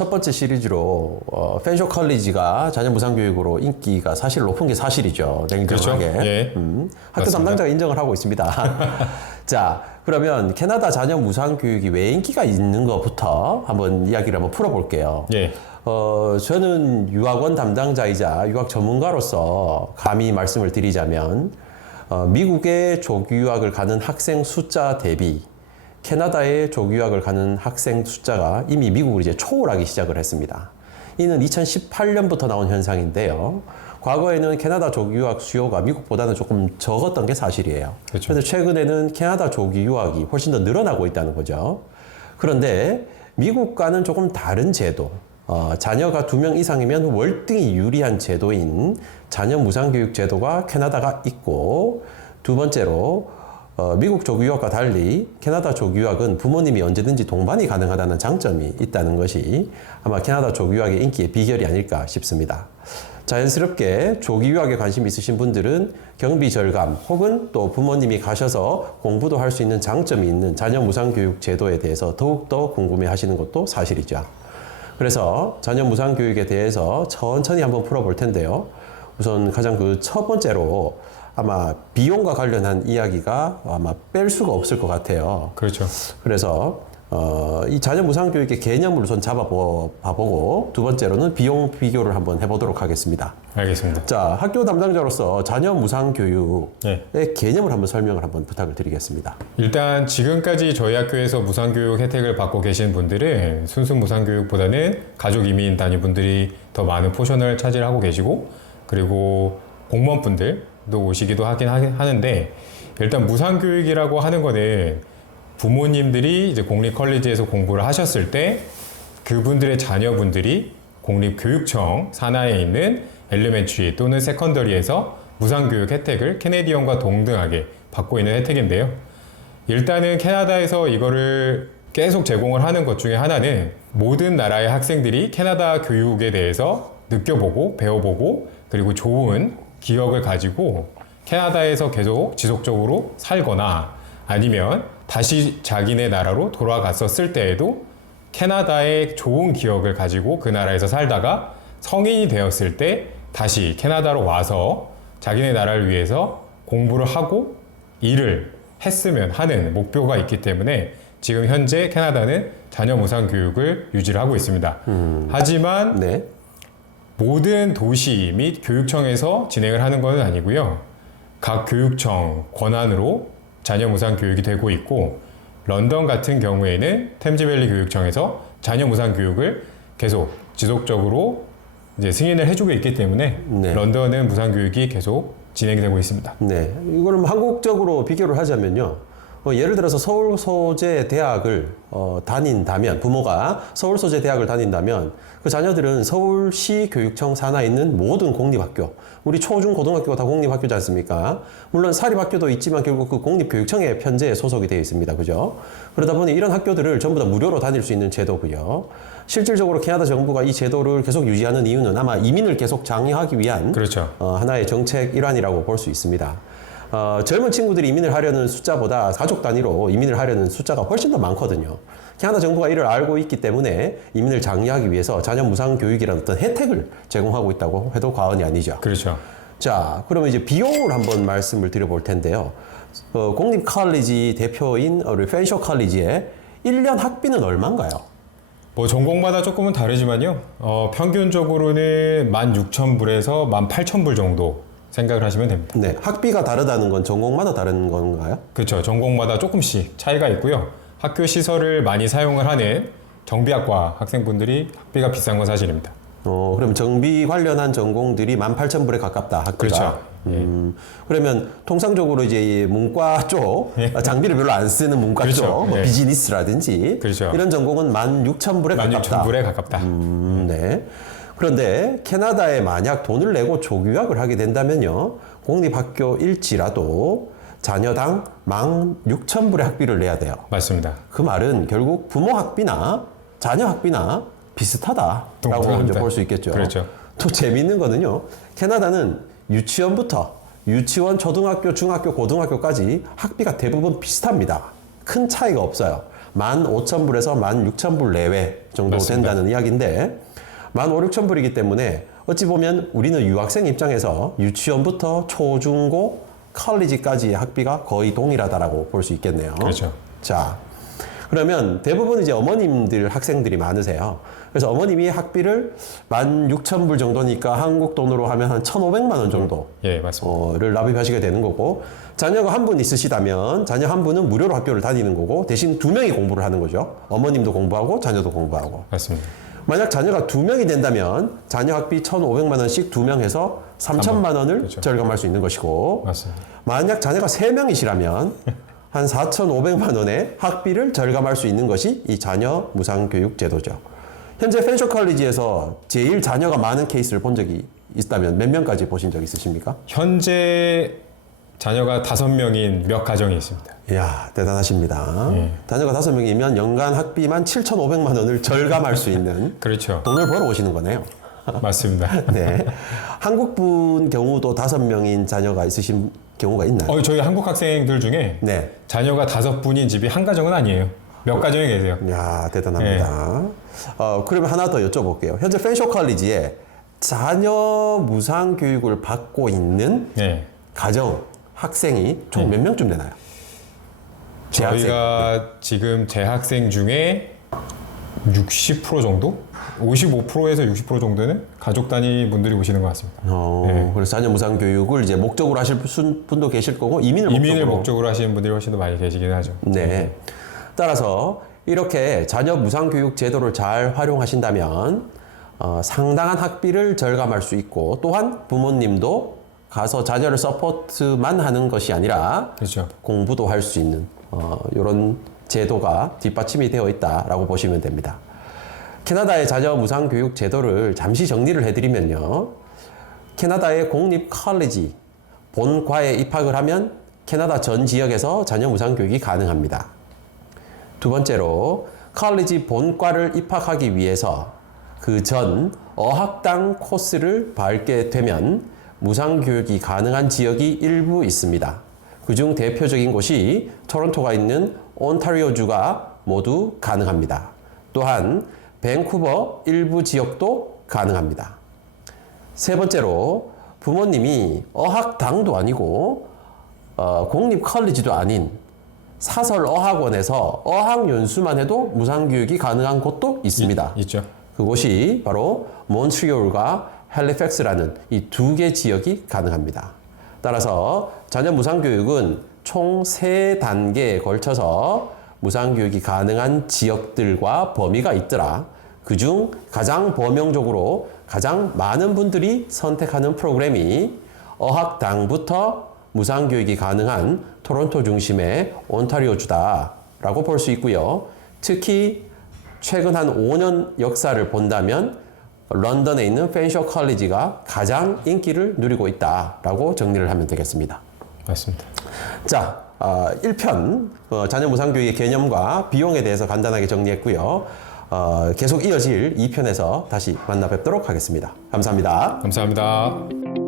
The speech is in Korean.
첫 번째 시리즈로 펜쇼 컬리지가 자녀 무상교육으로 인기가 사실 높은 게 사실이죠. 냉정하게. 그렇죠? 예. 학교 맞습니다. 담당자가 인정을 하고 있습니다. 자, 그러면 캐나다 자녀 무상교육이 왜 인기가 있는 것부터 한번 이야기를 한번 풀어볼게요. 예. 저는 유학원 담당자이자 유학 전문가로서 감히 말씀을 드리자면 미국의 조기 유학을 가는 학생 숫자 대비 캐나다의 조기 유학을 가는 학생 숫자가 이미 미국을 이제 초월하기 시작을 했습니다. 이는 2018년부터 나온 현상인데요. 과거에는 캐나다 조기 유학 수요가 미국보다는 조금 적었던 게 사실이에요. 그렇죠. 그런데 최근에는 캐나다 조기 유학이 훨씬 더 늘어나고 있다는 거죠. 그런데 미국과는 조금 다른 제도, 자녀가 2명 이상이면 월등히 유리한 제도인 자녀 무상교육 제도가 캐나다가 있고, 두 번째로 미국 조기 유학과 달리 캐나다 조기 유학은 부모님이 언제든지 동반이 가능하다는 장점이 있다는 것이 아마 캐나다 조기 유학의 인기의 비결이 아닐까 싶습니다. 자연스럽게 조기 유학에 관심 있으신 분들은 경비 절감 혹은 또 부모님이 가셔서 공부도 할 수 있는 장점이 있는 자녀 무상교육 제도에 대해서 더욱더 궁금해 하시는 것도 사실이죠. 그래서 자녀 무상교육에 대해서 천천히 한번 풀어볼 텐데요. 우선 가장 그 첫 번째로 아마 비용과 관련한 이야기가 아마 뺄 수가 없을 것 같아요. 그렇죠. 그래서 이 자녀 무상교육의 개념을 우선 잡아보고 두 번째로는 비용 비교를 한번 해보도록 하겠습니다. 알겠습니다. 자, 학교 담당자로서 자녀 무상교육의 예. 개념을 한번 설명을 한번 부탁을 드리겠습니다. 일단 지금까지 저희 학교에서 무상교육 혜택을 받고 계신 분들은 순수 무상교육보다는 가족 이민 단위분들이 더 많은 포션을 차지하고 계시고, 그리고 공무원분들도 오시기도 하긴 하는데, 일단 무상교육이라고 하는 거는 부모님들이 이제 공립컬리지에서 공부를 하셨을 때 그분들의 자녀분들이 공립교육청 산하에 있는 엘리멘트리 또는 세컨더리에서 무상교육 혜택을 캐네디언과 동등하게 받고 있는 혜택인데요. 일단은 캐나다에서 이거를 계속 제공을 하는 것 중에 하나는 모든 나라의 학생들이 캐나다 교육에 대해서 느껴보고 배워보고 그리고 좋은 기억을 가지고 캐나다에서 계속 지속적으로 살거나 아니면 다시 자기네 나라로 돌아갔었을 때에도 캐나다의 좋은 기억을 가지고 그 나라에서 살다가 성인이 되었을 때 다시 캐나다로 와서 자기네 나라를 위해서 공부를 하고 일을 했으면 하는 목표가 있기 때문에 지금 현재 캐나다는 자녀 무상 교육을 유지를 하고 있습니다. 하지만 네. 모든 도시 및 교육청에서 진행을 하는 것은 아니고요. 각 교육청 권한으로 자녀 무상 교육이 되고 있고, 런던 같은 경우에는 템즈밸리 교육청에서 자녀 무상 교육을 계속 지속적으로 이제 승인을 해주고 있기 때문에 네. 런던은 무상 교육이 계속 진행이 되고 있습니다. 네. 이거는 한국적으로 비교를 하자면요. 예를 들어서 서울 소재 대학을 다닌다면, 부모가 서울 소재 대학을 다닌다면 그 자녀들은 서울시 교육청 산하에 있는 모든 공립학교, 우리 초중 고등학교가 다 공립학교지 않습니까? 물론 사립학교도 있지만 결국 그 공립교육청의 편제에 소속이 되어 있습니다. 그죠? 그러다 보니 이런 학교들을 전부 다 무료로 다닐 수 있는 제도고요. 실질적으로 캐나다 정부가 이 제도를 계속 유지하는 이유는 아마 이민을 계속 장려하기 위한 그렇죠. 하나의 정책 일환이라고 볼 수 있습니다. 젊은 친구들이 이민을 하려는 숫자보다 가족 단위로 이민을 하려는 숫자가 훨씬 더 많거든요. 캐나다 정부가 이를 알고 있기 때문에 이민을 장려하기 위해서 자녀 무상 교육이라는 어떤 혜택을 제공하고 있다고 해도 과언이 아니죠. 그렇죠. 자, 그러면 이제 비용을 한번 말씀을 드려볼 텐데요. 공립 컬리지 대표인 우리 펜쇼 컬리지의 1년 학비는 얼마인가요? 뭐 전공마다 조금은 다르지만요. 평균적으로는 16,000불에서 18,000불 정도 생각을 하시면 됩니다. 네, 학비가 다르다는 건 전공마다 다른 건가요? 그렇죠. 전공마다 조금씩 차이가 있고요. 학교 시설을 많이 사용을 하는 정비학과 학생분들이 학비가 비싼 건 사실입니다. 그럼 정비 관련한 전공들이 18,000불에 가깝다, 학비가. 그렇죠. 그러면 통상적으로 이제 이 문과 쪽, 장비를 별로 안 쓰는 문과 그렇죠. 쪽, 뭐 예. 비즈니스라든지 그렇죠. 이런 전공은 16,000불에 가깝다. 16,000불에 가깝다. 네. 그런데 캐나다에 만약 돈을 내고 조교학을 하게 된다면요, 공립학교일지라도 자녀당 16,000불의 학비를 내야 돼요. 맞습니다. 그 말은 결국 부모 학비나 자녀 학비나 비슷하다라고 동등합니다. 볼 수 있겠죠. 그렇죠. 또 재미있는 거는요, 캐나다는 유치원부터 초등학교, 중학교, 고등학교까지 학비가 대부분 비슷합니다. 큰 차이가 없어요. 15,000불에서 16,000불 내외 정도 맞습니다. 된다는 이야기인데 15,000불이기 때문에 어찌 보면 우리는 유학생 입장에서 유치원부터 초중고 컬리지까지의 학비가 거의 동일하다라고 볼 수 있겠네요. 그렇죠. 자, 그러면 대부분 이제 어머님들 학생들이 많으세요. 그래서 어머님이 학비를 16,000불 정도니까 한국 돈으로 하면 한 1,500만 원 정도 예, 맞습니다. 를 납입하시게 되는 거고, 자녀가 한 분 있으시다면 자녀 한 분은 무료로 학교를 다니는 거고 대신 2명이 공부를 하는 거죠. 어머님도 공부하고 자녀도 공부하고. 맞습니다. 만약 자녀가 2명이 된다면 자녀 학비 1,500만 원씩 2명 해서 3,000만 원을 그렇죠. 절감할 수 있는 것이고, 맞습니다. 만약 자녀가 3명이시라면 한 4,500만 원의 학비를 절감할 수 있는 것이 이 자녀 무상교육 제도죠. 현재 펜쇼 컬리지에서 제일 자녀가 많은 케이스를 본 적이 있다면 몇 명까지 보신 적 있으십니까? 현재 자녀가 5명인 몇 가정이 있습니다. 이야, 대단하십니다. 예. 자녀가 5명이면 연간 학비만 7,500만 원을 절감할 수 있는 그렇죠. 돈을 벌어 오시는 거네요. 맞습니다. 네. 한국 분 경우도 5명인 자녀가 있으신 경우가 있나요? 저희 한국 학생들 중에 네. 자녀가 5분인 집이 한 가정은 아니에요. 몇 가정이 계세요. 이야, 대단합니다. 그러면 하나 더 여쭤볼게요. 현재 펜쇼 컬리지에 자녀 무상 교육을 받고 있는 네. 가정, 학생이 총 몇 명쯤 되나요? 재학생. 저희가 지금 재학생 중에 60% 정도? 55%에서 60% 정도는 가족 단위 분들이 오시는 것 같습니다. 네. 그래서 자녀 무상 교육을 이제 목적으로 하실 분도 계실 거고 이민을 목적으로 하시는 분들이 훨씬 더 많이 계시긴 하죠. 네. 따라서 이렇게 자녀 무상 교육 제도를 잘 활용하신다면 상당한 학비를 절감할 수 있고, 또한 부모님도 가서 자녀를 서포트만 하는 것이 아니라 그렇죠. 공부도 할 수 있는 이런 제도가 뒷받침이 되어 있다라고 보시면 됩니다. 캐나다의 자녀 무상 교육 제도를 잠시 정리를 해드리면요. 캐나다의 공립 컬리지 본과에 입학을 하면 캐나다 전 지역에서 자녀 무상 교육이 가능합니다. 두 번째로 컬리지 본과를 입학하기 위해서 그 전 어학당 코스를 밟게 되면 무상 교육이 가능한 지역이 일부 있습니다. 그중 대표적인 곳이 토론토가 있는 온타리오주가 모두 가능합니다. 또한 밴쿠버 일부 지역도 가능합니다. 세 번째로 부모님이 어학당도 아니고 공립 컬리지도 아닌 사설 어학원에서 어학연수만 해도 무상교육이 가능한 곳도 있습니다. 있죠. 그곳이 바로 몬트리올과 헬리팩스라는 이 2개 지역이 가능합니다. 따라서 자녀 무상교육은 총 3단계에 걸쳐서 무상교육이 가능한 지역들과 범위가 있더라. 그중 가장 범용적으로 가장 많은 분들이 선택하는 프로그램이 어학당부터 무상교육이 가능한 토론토 중심의 온타리오주다라고 볼 수 있고요. 특히 최근 한 5년 역사를 본다면 런던에 있는 펜쇼 컬리지가 가장 인기를 누리고 있다라고 정리를 하면 되겠습니다. 맞습니다. 자, 1편 자녀 무상교육의 개념과 비용에 대해서 간단하게 정리했고요. 계속 이어질 2편에서 다시 만나 뵙도록 하겠습니다. 감사합니다. 감사합니다.